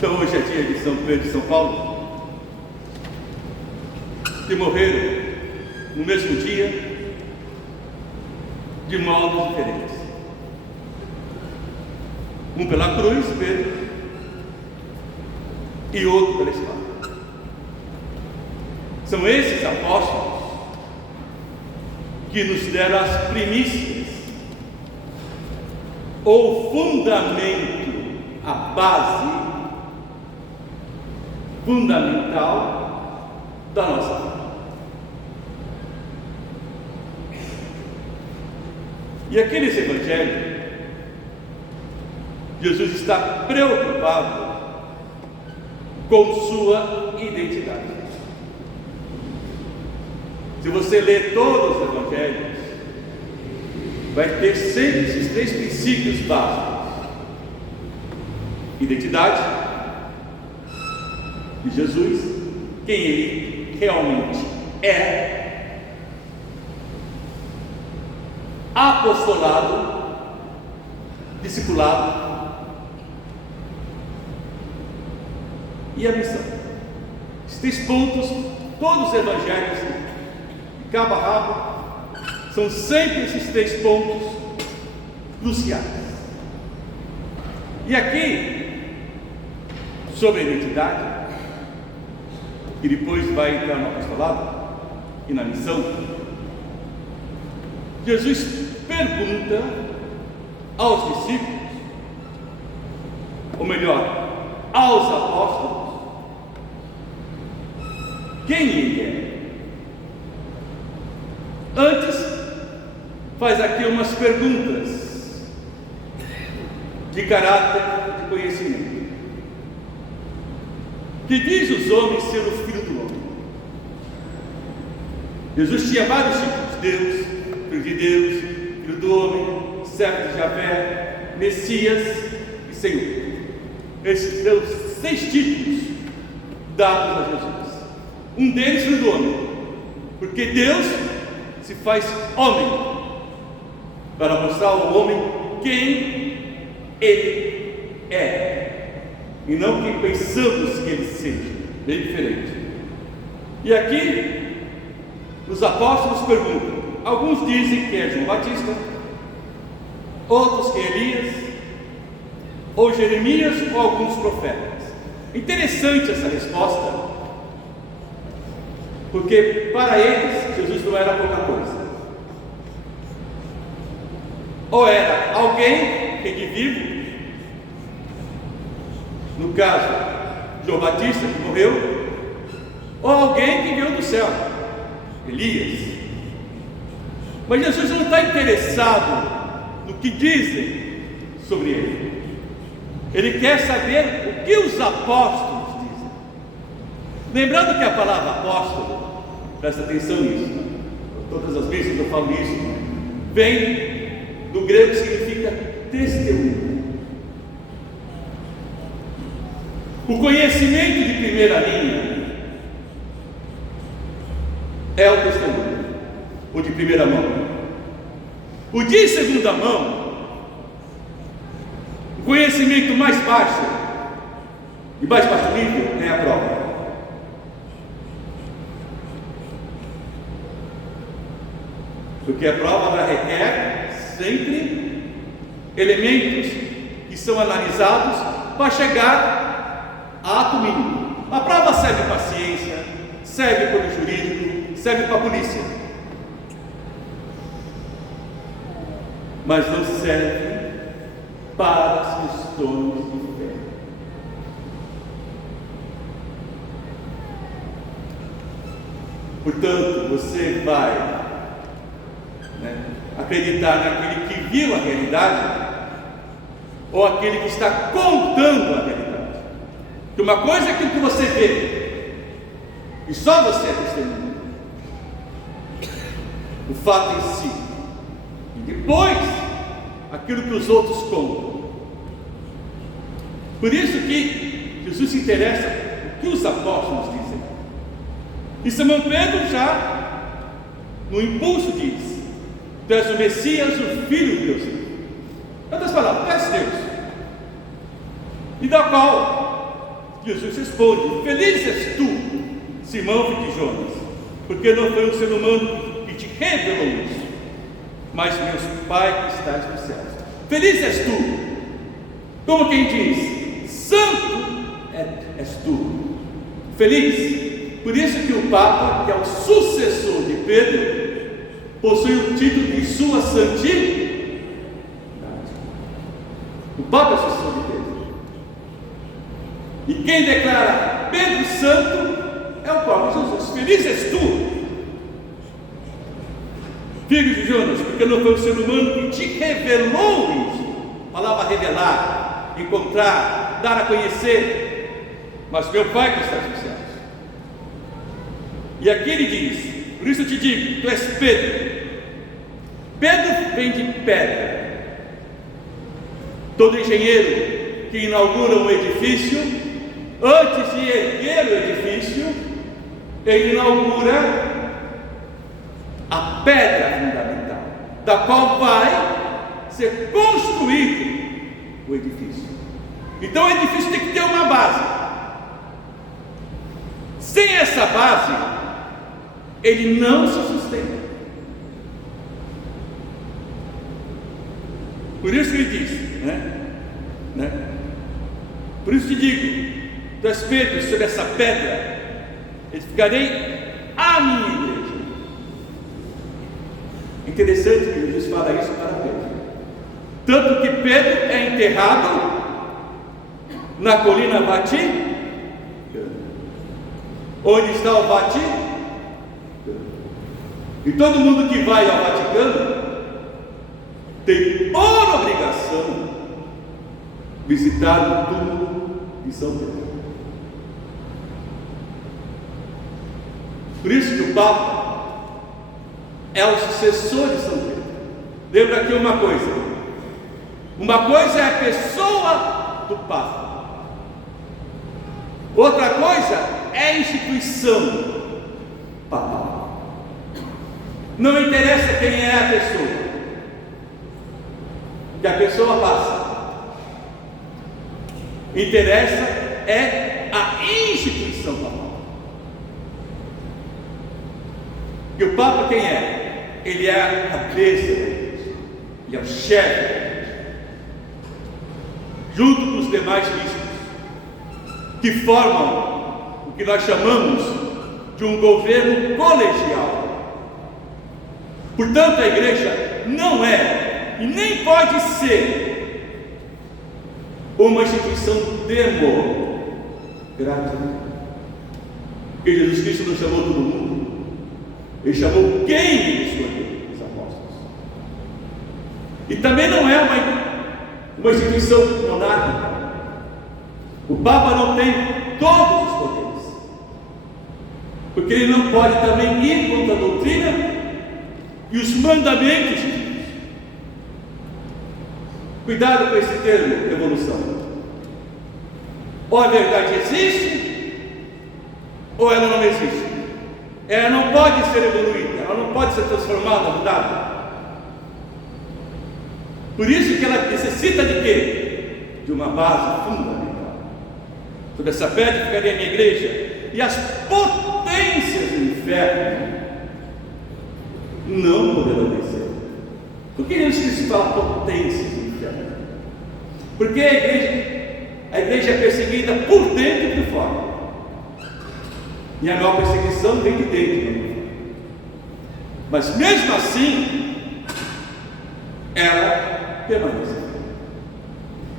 Então hoje é dia de São Pedro e São Paulo, que morreram no mesmo dia, de modos diferentes. Um pela cruz, Pedro, e outro pela espada. São esses apóstolos que nos deram as primícias, o fundamento, a base fundamental da nossa fé. E aqueles evangelhos, Jesus está preocupado com sua identidade. Se você ler todos os evangelhos, vai ter sempre esses três princípios básicos: identidade de Jesus, quem ele realmente é, apostolado, discipulado e a missão. Esses três pontos, todos os evangelhos, de cabo a rabo, são sempre esses três pontos cruciais. E aqui, sobre a identidade, que depois vai entrar no apostolado e na missão, Jesus pergunta aos discípulos, ou melhor, aos apóstolos, quem ele é. Antes, faz aqui umas perguntas de caráter de conhecimento. Que diz os homens ser o Filho do Homem? Jesus tinha vários tipos: Deus, Filho de Deus, Filho do Homem, servo de Javé, Messias e Senhor. Esses são os 6 títulos dados a Jesus. Um deles, Filho do Homem, porque Deus se faz homem para mostrar ao homem quem ele é, e não quem pensamos que ele seja. Bem diferente. E aqui os apóstolos perguntam. Alguns dizem que é João Batista, outros que é Elias, ou Jeremias, ou alguns profetas. Interessante essa resposta, porque para eles Jesus não era pouca coisa. Ou era alguém redivivo, no caso João Batista, que morreu, ou alguém que veio do céu, Elias. Mas Jesus não está interessado no que dizem sobre ele. Ele quer saber o que os apóstolos dizem. Lembrando que a palavra apóstolo, presta atenção nisso, todas as vezes que eu falo isso, vem do grego que significa testemunha. O conhecimento de primeira linha é o testemunho, o de primeira mão. O de segunda mão, o conhecimento mais baixo, de mais baixo nível, é a prova. Porque a prova ela requer sempre elementos que são analisados para chegar a ato mínimo. A prova serve para a ciência, serve para o jurídico, serve para a polícia, mas não serve para as questões de fé. Portanto, você vai acreditar naquele que viu a realidade, ou aquele que está contando a realidade. Que uma coisa é aquilo que você vê, e só você é testemunha, o fato em si, e depois aquilo que os outros contam. Por isso que Jesus se interessa no que os apóstolos dizem. E Simão Pedro já no impulso diz: Tu és o Messias, o Filho de Deus. Em outras palavras, tu és Deus. E da qual Jesus responde: feliz és tu, Simão, filho de Jonas, porque não foi um ser humano que te revelou isso, mas meu Pai que estás nos céus. Feliz és tu, como quem diz: santo és tu. Feliz. Por isso que o Papa, que é o sucessor de Pedro, possui o título de sua santidade. O Papa é o sucessor de Pedro. E quem declara Pedro santo é o próprio Jesus. Feliz és tu, filho de Jonas, porque não foi o ser humano que te revelou isso. A palavra revelar, encontrar, dar a conhecer, mas meu Pai que está nos céus. E aqui ele diz: por isso eu te digo, tu és Pedro. Pedro vem de pedra. Todo engenheiro que inaugura um edifício, antes de erguer o edifício, ele inaugura a pedra fundamental, da qual vai ser construído o edifício. Então o edifício tem que ter uma base. Sem essa base, ele não se sustenta. Por isso que ele diz, por isso te digo, tu és Pedro, sobre essa pedra edificarei a minha igreja. Interessante que Jesus fala isso para Pedro. Tanto que Pedro é enterrado na colina Vaticana. Onde está o Vaticano? E todo mundo que vai ao Vaticano tem por obrigação visitar o túmulo de São Pedro. Por isso que o Papa é o sucessor de São Pedro. Lembra aqui uma coisa é a pessoa do Papa, outra coisa é a instituição papal. Não interessa quem é a pessoa, que a pessoa passa. Interessa é a instituição papal. E o Papa quem é? Ele é a cabeça da igreja, ele é o chefe da igreja, junto com os demais bispos, que formam o que nós chamamos de um governo colegial. Portanto, a igreja não é e nem pode ser uma instituição democrática. Porque Jesus Cristo não chamou todo mundo, ele chamou quem ele escolheu, os apóstolos. E também não é uma instituição monárquica. O Papa não tem todos os poderes, porque ele não pode também ir contra a doutrina e os mandamentos de Deus. Cuidado com esse termo, evolução. Ou a verdade existe, ou ela não existe. Ela não pode ser evoluída, ela não pode ser transformada, mudada. Por isso que ela necessita de quê? De uma base fundamental. Sobre essa pedra ficaria a minha igreja, e as potências do inferno não poderão vencer. Por que Jesus Cristo fala potências do inferno? Porque a igreja é perseguida por dentro e por fora. E a maior perseguição vem de dentro. Mas mesmo assim, ela permanece.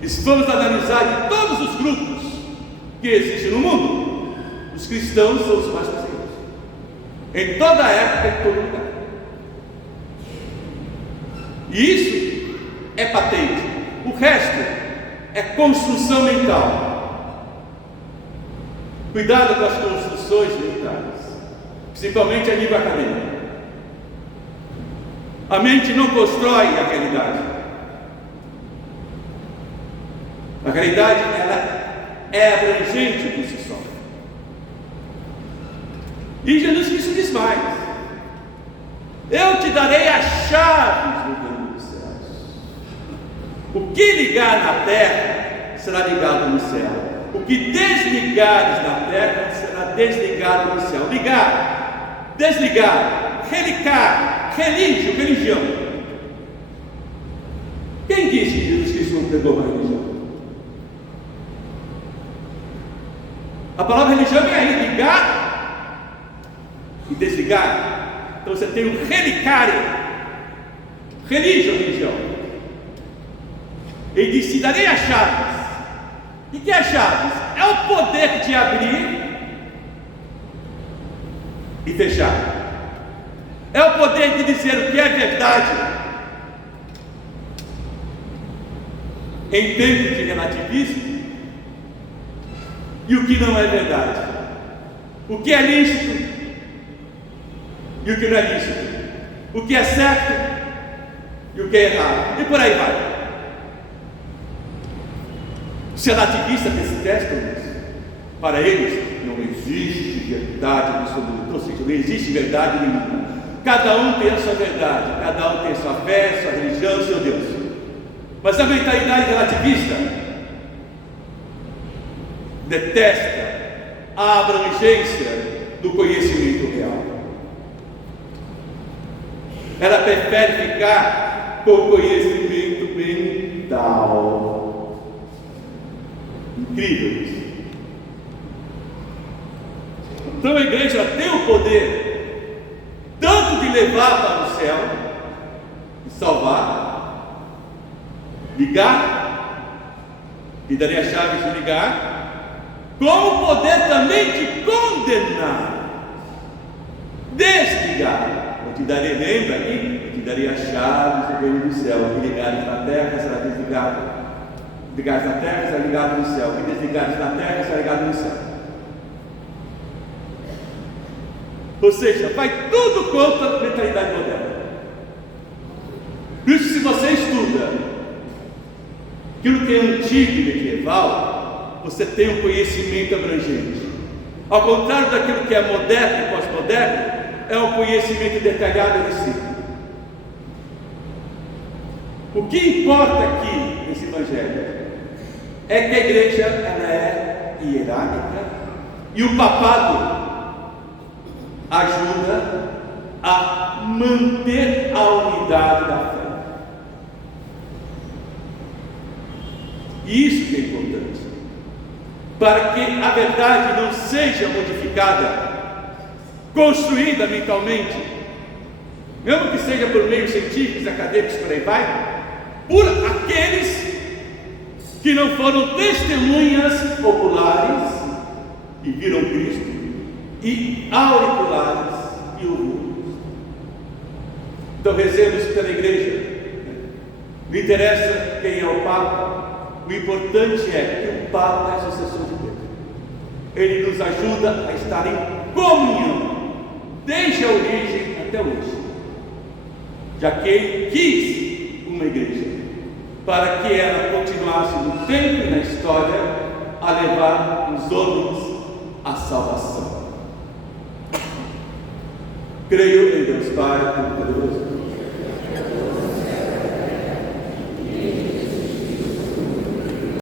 E se formos analisar de todos os grupos que existem no mundo, os cristãos são os mais perseguidos. Em toda época, em todo lugar. E isso é patente. O resto é construção mental. Cuidado com as construções mentais, principalmente a nível acadêmico. A mente não constrói a realidade. A realidade, ela é abrangente por si só. E Jesus Cristo diz mais: eu te darei as chaves do reino dos céus. O que ligar na terra será ligado no céu, O que desligares na terra será desligado no céu. Ligar, desligar, relicar, religião. Quem disse que Jesus Cristo não pregou uma religião? A palavra religião é aí, ligar e desligar. Então você tem um relicário, religião. Ele disse: te darei as chaves. E que as chaves? É o poder de abrir e fechar. É o poder de dizer o que é verdade em tempo de relativismo e o que não é verdade. O que é lícito e o que não é lícito. O que é certo e o que é errado. E por aí vai. Os relativistas detestam isso. Para eles não existe verdade absoluta, ou seja, não existe verdade nenhuma. Cada um tem a sua verdade, cada um tem a sua fé, sua religião, seu Deus. Mas a mentalidade relativista detesta a abrangência do conhecimento real. Ela prefere ficar com o conhecimento mental. Incrível isso. Então a igreja tem o poder tanto de levar para o céu e salvar, ligar, e darei as chaves de ligar, como o poder também de condenar, desligar. Eu te darei, lembra aqui? Eu te darei as chaves do reino do céu. O que ligares na terra será desligado. Ligares na terra será ligado no céu. O que desligares na terra será ligado no céu. Ou seja, vai tudo contra a mentalidade moderna. Por isso, se você estuda aquilo que é antigo e medieval, você tem um conhecimento abrangente. Ao contrário daquilo que é moderno e pós-moderno, é um conhecimento detalhado em si. O que importa aqui nesse evangelho é que a igreja ela é hierárquica e o papado ajuda a manter a unidade da fé. E isso que é importante, para que a verdade não seja modificada, construída mentalmente, mesmo que seja por meios científicos, acadêmicos, por aí vai, por aqueles que não foram testemunhas oculares e viram Cristo, e auriculares e ouviram. Então rezemos pela igreja. Não interessa quem é o Papa, o importante é que o Papa é sucessor de Pedro. Ele nos ajuda a estar em comunhão desde a origem até hoje, já que ele quis uma igreja para que ela continuasse no tempo e na história a levar os homens à salvação. Creio em Deus Pai Todo-Poderoso,